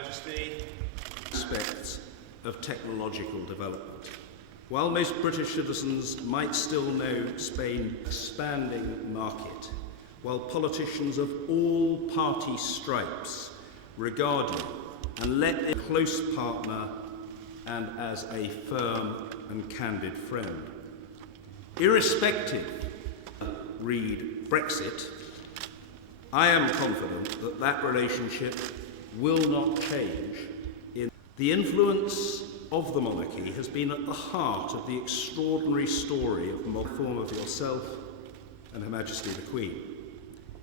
Majesty. Aspects of technological development. While most British citizens might still know Spain's expanding market, while politicians of all party stripes regard you and let it a close partner and as a firm and candid friend. Irrespective, read Brexit, I am confident that that relationship will not change. The influence of the monarchy has been at the heart of the extraordinary story of the form of yourself and Her Majesty the Queen.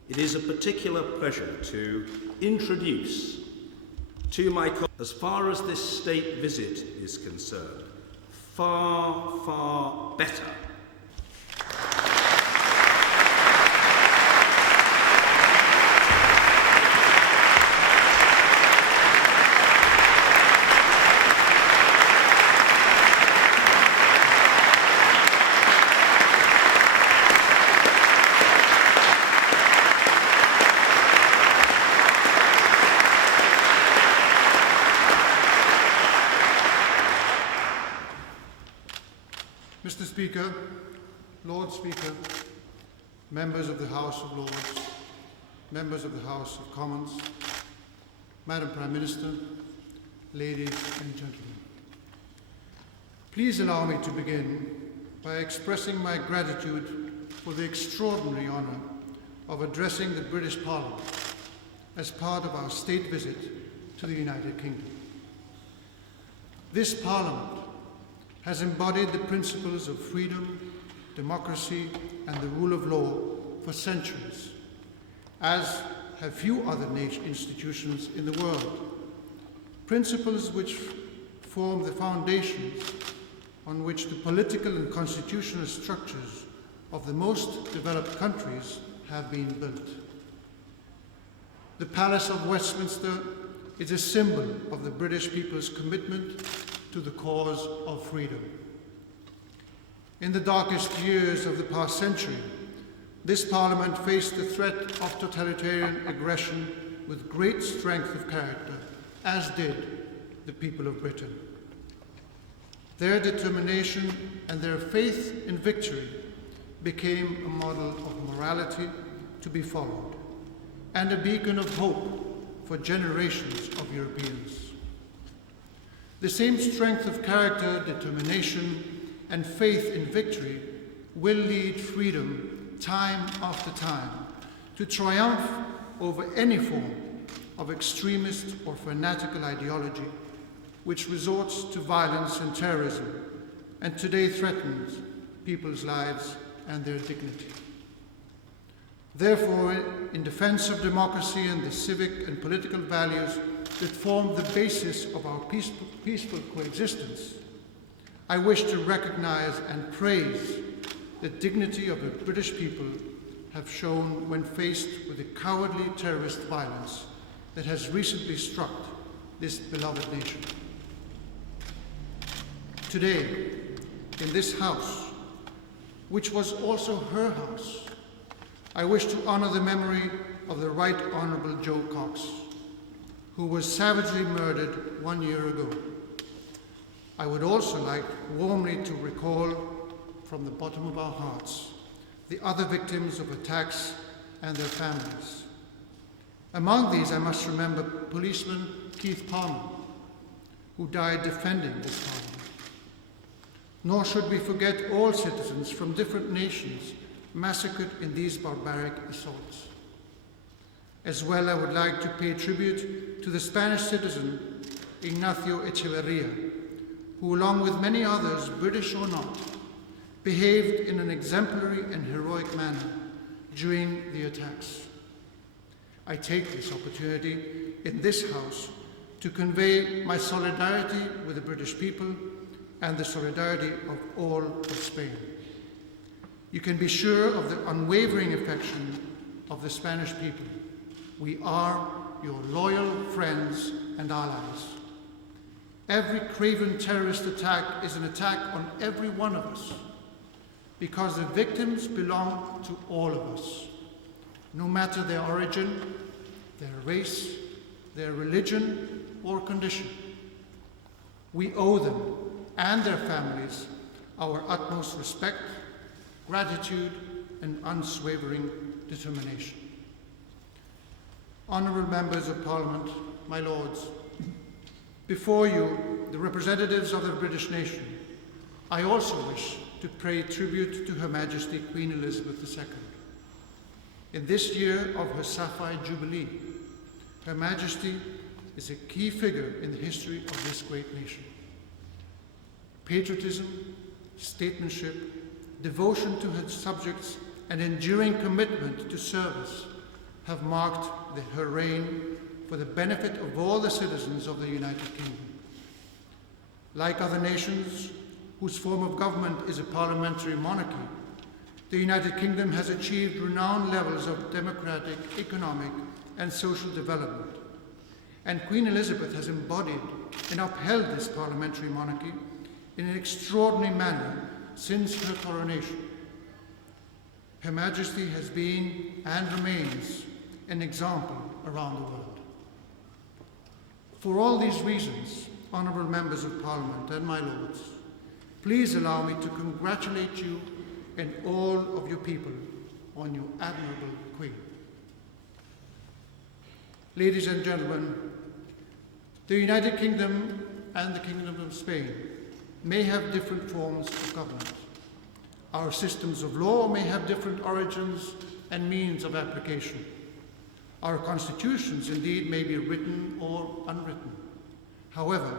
It is a particular pleasure to introduce to my colleagues, as far as this state visit is concerned, far, far better. Mr. Speaker, Lord Speaker, members of the House of Lords, members of the House of Commons, Madam Prime Minister, ladies and gentlemen. Please allow me to begin by expressing my gratitude for the extraordinary honour of addressing the British Parliament as part of our state visit to the United Kingdom. This Parliament has embodied the principles of freedom, democracy, and the rule of law for centuries, as have few other institutions in the world. Principles which form the foundations on which the political and constitutional structures of the most developed countries have been built. The Palace of Westminster is a symbol of the British people's commitment to the cause of freedom. In the darkest years of the past century, this Parliament faced the threat of totalitarian aggression with great strength of character, as did the people of Britain. Their determination and their faith in victory became a model of morality to be followed, and a beacon of hope for generations of Europeans. The same strength of character, determination, and faith in victory will lead freedom time after time to triumph over any form of extremist or fanatical ideology which resorts to violence and terrorism and today threatens people's lives and their dignity. Therefore, in defense of democracy and the civic and political values that form the basis of our peaceful coexistence, I wish to recognize and praise the dignity of the British people have shown when faced with the cowardly terrorist violence that has recently struck this beloved nation. Today, in this House, which was also her house, I wish to honor the memory of the Right Honourable Joe Cox, who was savagely murdered 1 year ago. I would also like warmly to recall from the bottom of our hearts the other victims of attacks and their families. Among these, I must remember policeman Keith Palmer, who died defending this Parliament. Nor should we forget all citizens from different nations massacred in these barbaric assaults. As well, I would like to pay tribute to the Spanish citizen Ignacio Echeverría, who, along with many others, British or not, behaved in an exemplary and heroic manner during the attacks. I take this opportunity in this House to convey my solidarity with the British people and the solidarity of all of Spain. You can be sure of the unwavering affection of the Spanish people. We are your loyal friends and allies. Every craven terrorist attack is an attack on every one of us, because the victims belong to all of us, no matter their origin, their race, their religion, or condition. We owe them and their families our utmost respect, gratitude, and unswavering determination. Honourable members of Parliament, my lords, before you, the representatives of the British nation, I also wish to pay tribute to Her Majesty Queen Elizabeth II. In this year of her Sapphire Jubilee, Her Majesty is a key figure in the history of this great nation. Patriotism, statesmanship, devotion to her subjects, and enduring commitment to service have marked her reign for the benefit of all the citizens of the United Kingdom. Like other nations whose form of government is a parliamentary monarchy, the United Kingdom has achieved renowned levels of democratic, economic, and social development. And Queen Elizabeth has embodied and upheld this parliamentary monarchy in an extraordinary manner since her coronation. Her Majesty has been and remains an example around the world. For all these reasons, honourable members of Parliament and my lords, please allow me to congratulate you and all of your people on your admirable Queen. Ladies and gentlemen, the United Kingdom and the Kingdom of Spain may have different forms of government. Our systems of law may have different origins and means of application. Our constitutions, indeed, may be written or unwritten. However,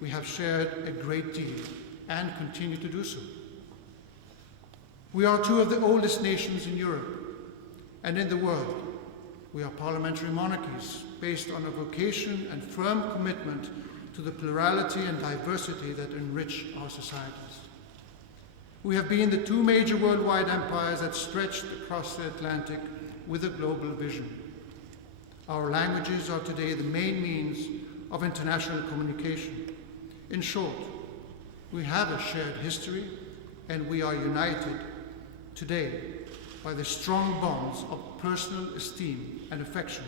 we have shared a great deal and continue to do so. We are two of the oldest nations in Europe and in the world. We are parliamentary monarchies based on a vocation and firm commitment to the plurality and diversity that enrich our societies. We have been the two major worldwide empires that stretched across the Atlantic with a global vision. Our languages are today the main means of international communication. In short, we have a shared history, and we are united today by the strong bonds of personal esteem and affection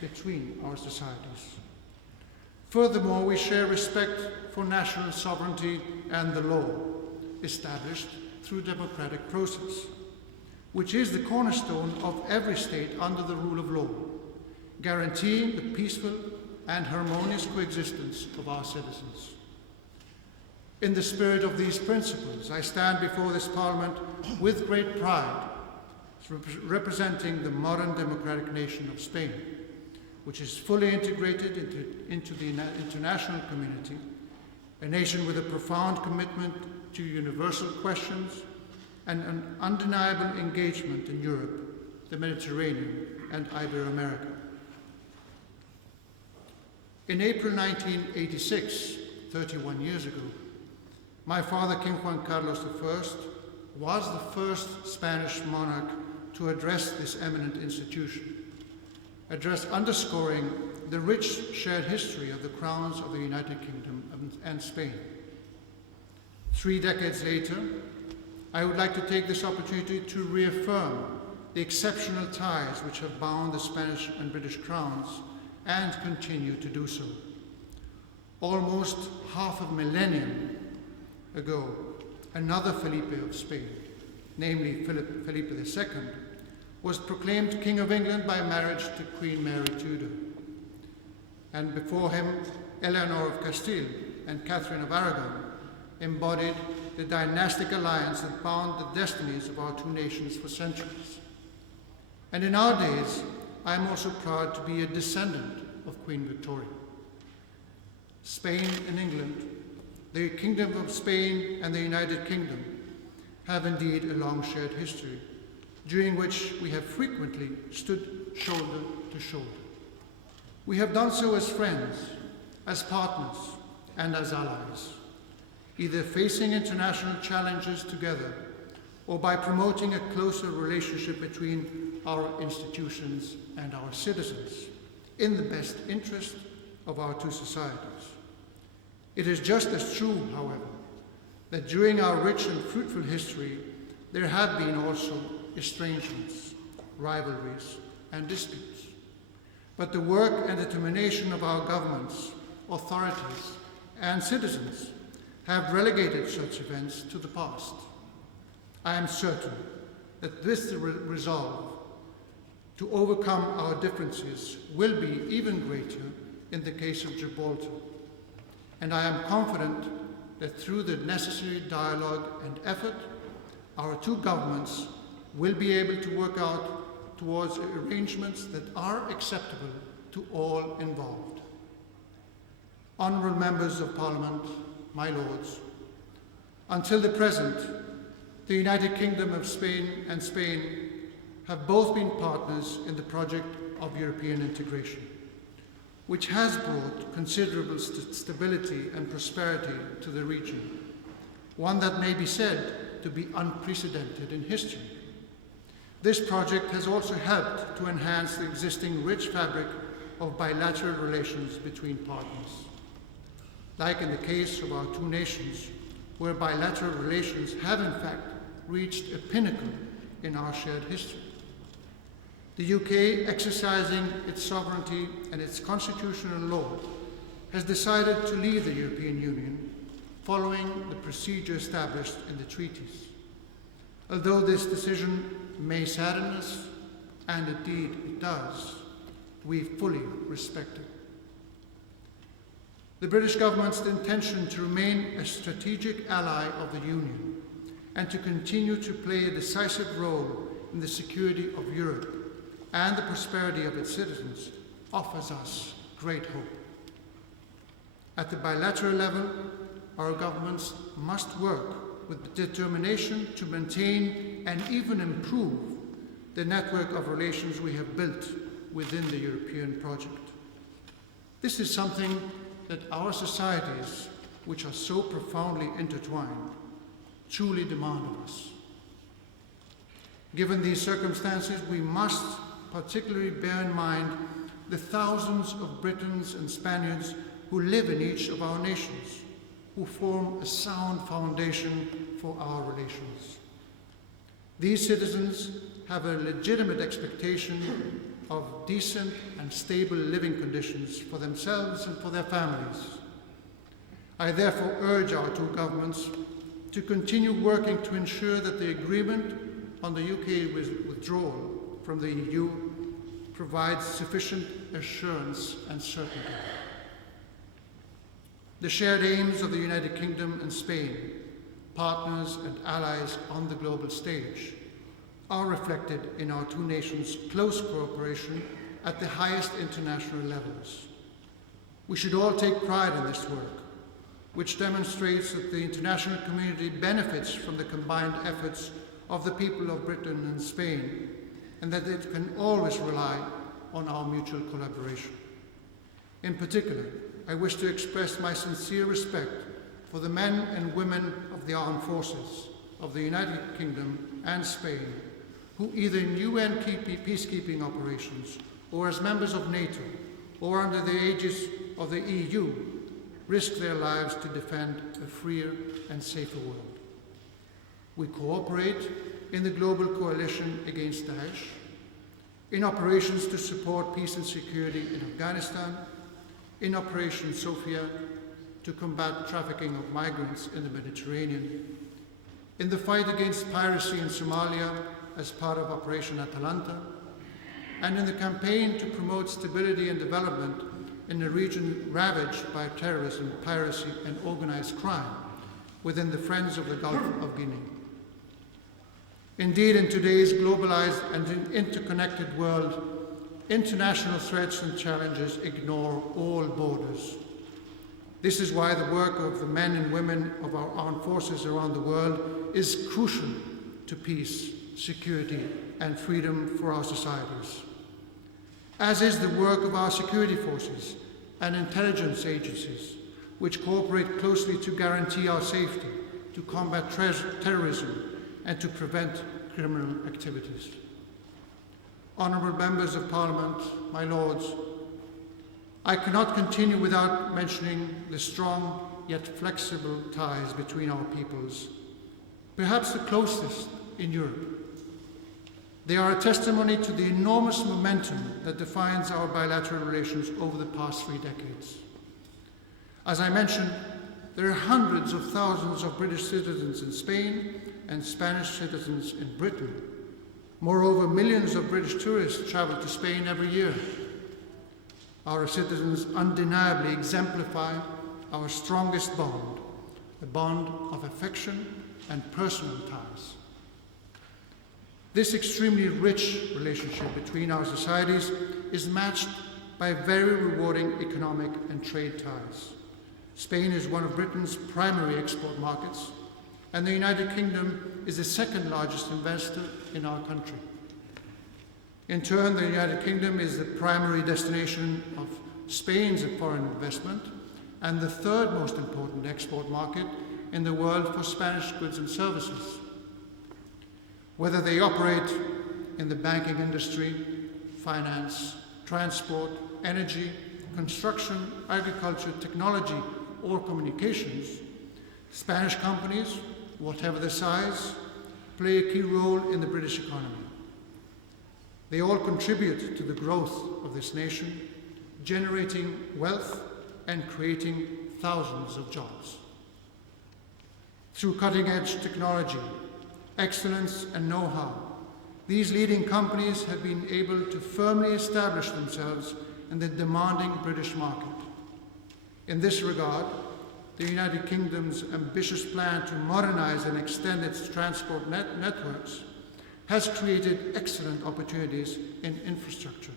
between our societies. Furthermore, we share respect for national sovereignty and the law, established through democratic process, which is the cornerstone of every state under the rule of law, guaranteeing the peaceful and harmonious coexistence of our citizens. In the spirit of these principles, I stand before this Parliament with great pride, representing the modern democratic nation of Spain, which is fully integrated into the international community, a nation with a profound commitment to universal questions and an undeniable engagement in Europe, the Mediterranean, and Ibero-America. In April 1986, 31 years ago, my father, King Juan Carlos I, was the first Spanish monarch to address this eminent institution, underscoring the rich shared history of the crowns of the United Kingdom and Spain. 3 decades later, I would like to take this opportunity to reaffirm the exceptional ties which have bound the Spanish and British crowns and continue to do so. Almost half a millennium ago, another Felipe of Spain, namely Felipe II, was proclaimed King of England by marriage to Queen Mary Tudor. And before him, Eleanor of Castile and Catherine of Aragon embodied the dynastic alliance that bound the destinies of our two nations for centuries. And in our days, I am also proud to be a descendant of Queen Victoria. Spain and England, the Kingdom of Spain and the United Kingdom, have indeed a long shared history, during which we have frequently stood shoulder to shoulder. We have done so as friends, as partners, and as allies, either facing international challenges together or by promoting a closer relationship between our institutions and our citizens in the best interest of our two societies. It is just as true, however, that during our rich and fruitful history, there have been also estrangements, rivalries, and disputes. But the work and determination of our governments authorities, and citizens have relegated such events to the past. I am certain that this resolve to overcome our differences will be even greater in the case of Gibraltar, and I am confident that through the necessary dialogue and effort, our two governments will be able to work out towards arrangements that are acceptable to all involved. Honourable Members of Parliament, my Lords, until the present, the United Kingdom of Spain and Spain have both been partners in the project of European integration, which has brought considerable stability and prosperity to the region, one that may be said to be unprecedented in history. This project has also helped to enhance the existing rich fabric of bilateral relations between partners. Like in the case of our two nations, where bilateral relations have in fact reached a pinnacle in our shared history. The UK, exercising its sovereignty and its constitutional law, has decided to leave the European Union following the procedure established in the treaties. Although this decision may sadden us, and indeed it does, we fully respect it. The British government's intention to remain a strategic ally of the Union and to continue to play a decisive role in the security of Europe and the prosperity of its citizens offers us great hope. At the bilateral level, our governments must work with determination to maintain and even improve the network of relations we have built within the European project. This is something that our societies, which are so profoundly intertwined, truly demand of us. Given these circumstances, we must particularly bear in mind the thousands of Britons and Spaniards who live in each of our nations, who form a sound foundation for our relations. These citizens have a legitimate expectation of decent and stable living conditions for themselves and for their families. I therefore urge our two governments to continue working to ensure that the agreement on the UK withdrawal from the EU provides sufficient assurance and certainty. The shared aims of the United Kingdom and Spain, partners and allies on the global stage, are reflected in our two nations' close cooperation at the highest international levels. We should all take pride in this work, which demonstrates that the international community benefits from the combined efforts of the people of Britain and Spain, and that it can always rely on our mutual collaboration. In particular, I wish to express my sincere respect for the men and women of the armed forces of the United Kingdom and Spain, who either in UN peacekeeping operations or as members of NATO or under the aegis of the EU risk their lives to defend a freer and safer world. We cooperate in the global coalition against Daesh, in operations to support peace and security in Afghanistan, in Operation Sophia to combat trafficking of migrants in the Mediterranean, in the fight against piracy in Somalia as part of Operation Atalanta, and in the campaign to promote stability and development in a region ravaged by terrorism, piracy, and organized crime within the Friends of the Gulf of Guinea. Indeed, in today's globalized and interconnected world, international threats and challenges ignore all borders. This is why the work of the men and women of our armed forces around the world is crucial to peace, security, and freedom for our societies, as is the work of our security forces and intelligence agencies, which cooperate closely to guarantee our safety, to combat terrorism, and to prevent criminal activities. Honourable Members of Parliament, my Lords, I cannot continue without mentioning the strong yet flexible ties between our peoples, perhaps the closest in Europe. They are a testimony to the enormous momentum that defines our bilateral relations over the past 3 decades. As I mentioned, there are hundreds of thousands of British citizens in Spain and Spanish citizens in Britain. Moreover, millions of British tourists travel to Spain every year. Our citizens undeniably exemplify our strongest bond, a bond of affection and personal ties. This extremely rich relationship between our societies is matched by very rewarding economic and trade ties. Spain is one of Britain's primary export markets, and the United Kingdom is the second largest investor in our country. In turn, the United Kingdom is the primary destination of Spain's foreign investment and the third most important export market in the world for Spanish goods and services. Whether they operate in the banking industry, finance, transport, energy, construction, agriculture, technology, or communications, Spanish companies, whatever their size, play a key role in the British economy. They all contribute to the growth of this nation, generating wealth and creating thousands of jobs. Through cutting-edge technology, excellence and know-how, these leading companies have been able to firmly establish themselves in the demanding British market. In this regard, the United Kingdom's ambitious plan to modernize and extend its transport networks has created excellent opportunities in infrastructure.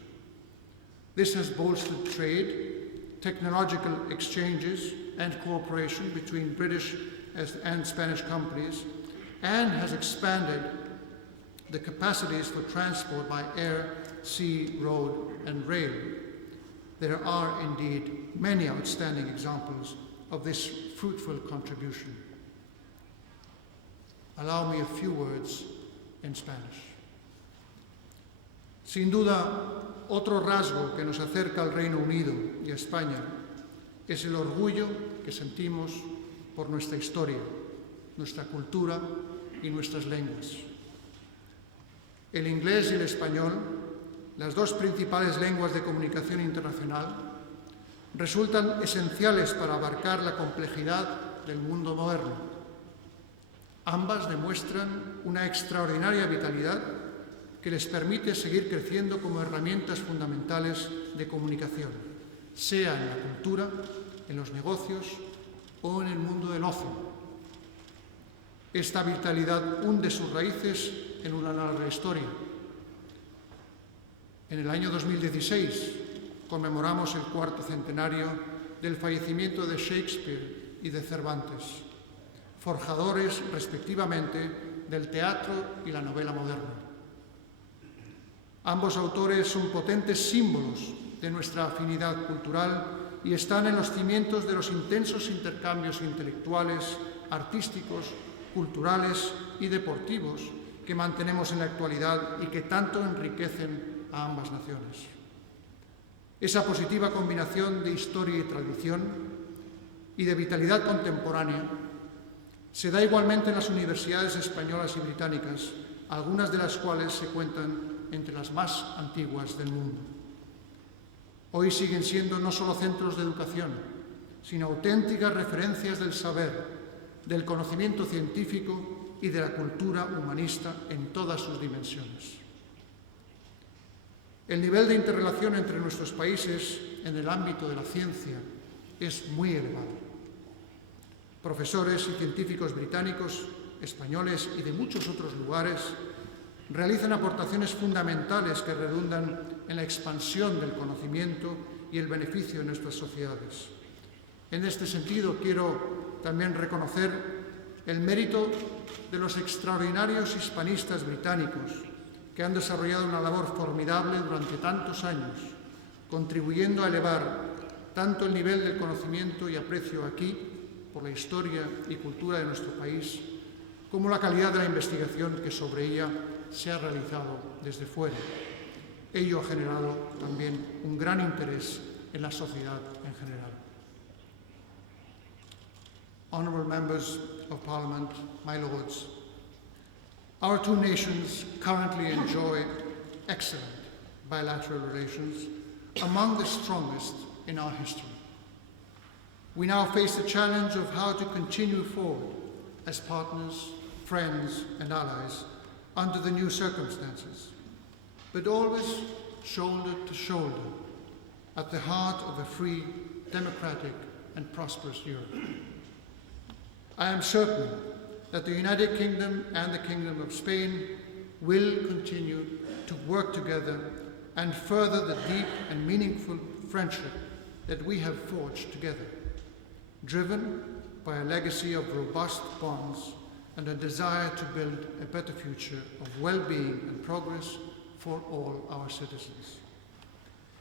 This has bolstered trade, technological exchanges, and cooperation between British and Spanish companies, and has expanded the capacities for transport by air, sea, road, and rail. There are indeed many outstanding examples of this fruitful contribution. Allow me a few words in Spanish. Sin duda, otro rasgo que nos acerca al Reino Unido y a España es el orgullo que sentimos por nuestra historia, nuestra cultura y nuestras lenguas. El inglés y el español, las dos principales lenguas de comunicación internacional, resultan esenciales para abarcar la complejidad del mundo moderno. Ambas demuestran una extraordinaria vitalidad que les permite seguir creciendo como herramientas fundamentales de comunicación, sea en la cultura, en los negocios o en el mundo del ocio. Esta vitalidad hunde sus raíces en una larga historia. En el año 2016 conmemoramos el cuarto centenario del fallecimiento de Shakespeare y de Cervantes, forjadores respectivamente del teatro y la novela moderna. Ambos autores son potentes símbolos de nuestra afinidad cultural y están en los cimientos de los intensos intercambios intelectuales, artísticos, culturales y deportivos que mantenemos en la actualidad y que tanto enriquecen a ambas naciones. Esa positiva combinación de historia y tradición y de vitalidad contemporánea se da igualmente en las universidades españolas y británicas, algunas de las cuales se cuentan entre las más antiguas del mundo. Hoy siguen siendo no solo centros de educación, sino auténticas referencias del saber, del conocimiento científico y de la cultura humanista en todas sus dimensiones. El nivel de interrelación entre nuestros países en el ámbito de la ciencia es muy elevado. Profesores y científicos británicos, españoles y de muchos otros lugares realizan aportaciones fundamentales que redundan en la expansión del conocimiento y el beneficio de nuestras sociedades. En este sentido, quiero también reconocer el mérito de los extraordinarios hispanistas británicos que han desarrollado una labor formidable durante tantos años, contribuyendo a elevar tanto el nivel del conocimiento y aprecio aquí por la historia y cultura de nuestro país, como la calidad de la investigación que sobre ella se ha realizado desde fuera. Ello ha generado también un gran interés en la sociedad en general. Honourable members of Parliament, my lords, our two nations currently enjoy excellent bilateral relations, among the strongest in our history. We now face the challenge of how to continue forward as partners, friends, and allies under the new circumstances, but always shoulder to shoulder at the heart of a free, democratic, and prosperous Europe. I am certain that the United Kingdom and the Kingdom of Spain will continue to work together and further the deep and meaningful friendship that we have forged together, driven by a legacy of robust bonds and a desire to build a better future of well-being and progress for all our citizens.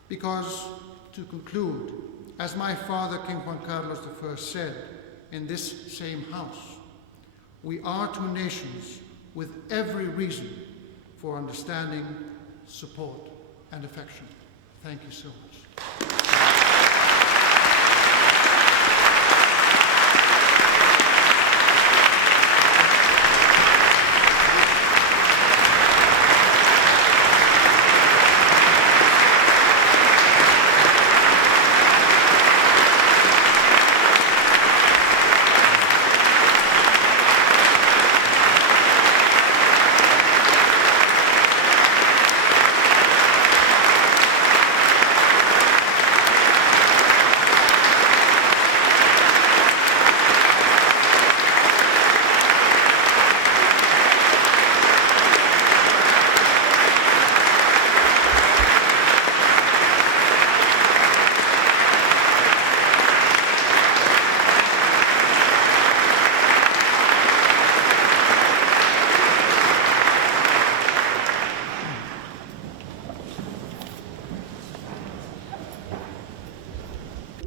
Because, to conclude, as my father, King Juan Carlos I, said in this same house, we are two nations with every reason for understanding, support, and affection. Thank you so much.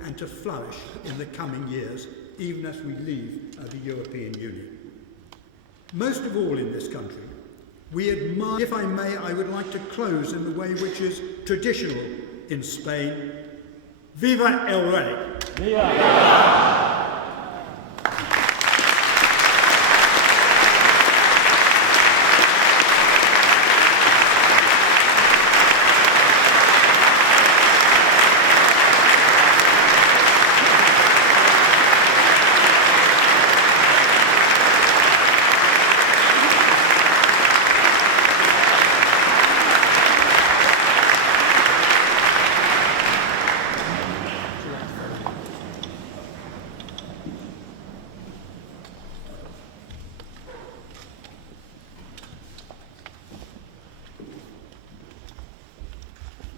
and to flourish in the coming years, even as we leave the European Union. Most of all in this country, we admire, if I may, I would like to close in the way which is traditional in Spain. Viva el Rey! Viva!